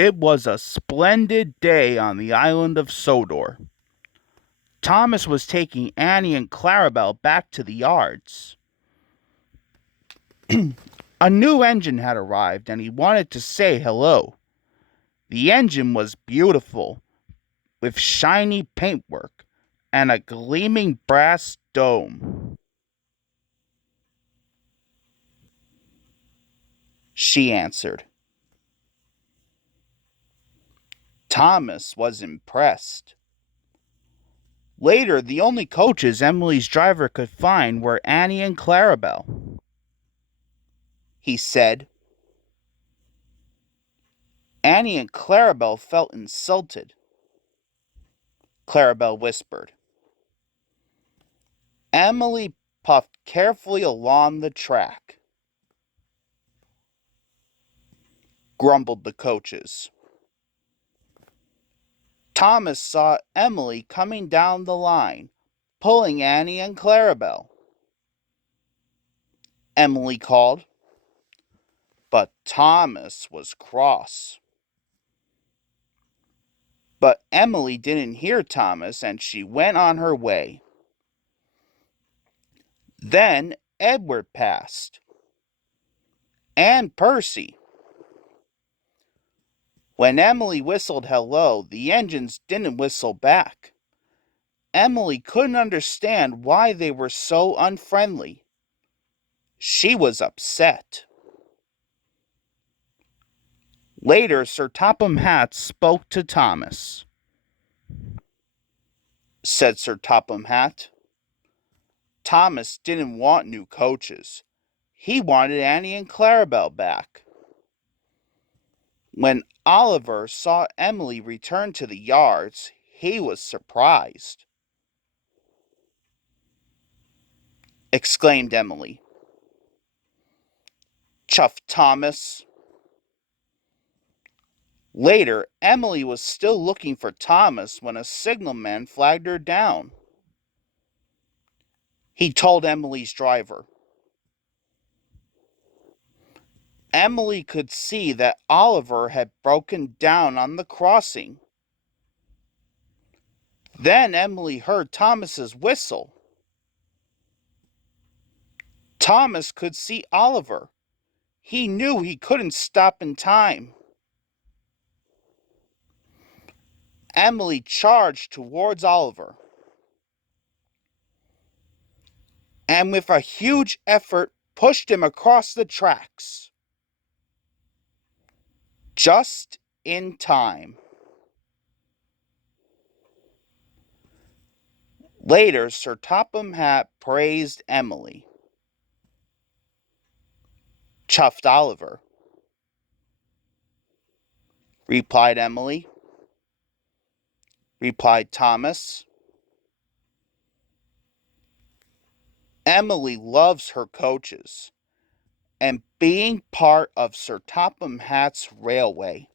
It was a splendid day on the island of Sodor. Thomas was taking Annie and Clarabelle back to the yards. A new engine had arrived and he wanted to say hello. The engine was beautiful, with shiny paintwork and a gleaming brass dome. She answered. Thomas was impressed. Later, the only coaches Emily's driver could find were Annie and Clarabelle. He said. Annie and Clarabelle felt insulted. Clarabelle whispered. Emily puffed carefully along the track. Grumbled the coaches. Thomas saw Emily coming down the line, pulling Annie and Clarabelle. Emily called, but Thomas was cross. But Emily didn't hear Thomas and she went on her way. Then Edward passed. And Percy. When Emily whistled hello, the engines didn't whistle back. Emily couldn't understand why they were so unfriendly. She was upset. Later, Sir Topham Hatt spoke to Thomas. Said Sir Topham Hatt. Thomas didn't want new coaches. He wanted Annie and Clarabelle back. When Oliver saw Emily return to the yards, he was surprised. Exclaimed Emily. Chuffed Thomas. Later, Emily was still looking for Thomas when a signalman flagged her down. He told Emily's driver. Emily could see that Oliver had broken down on the crossing. Then Emily heard Thomas's whistle. Thomas could see Oliver. He knew he couldn't stop in time. Emily charged towards Oliver. And with a huge effort pushed him across the tracks. Just in time. Later, Sir Topham Hatt praised Emily. Chuffed Oliver, replied Emily. Replied Thomas. Emily loves her coaches and being part of Sir Topham Hatt's railway.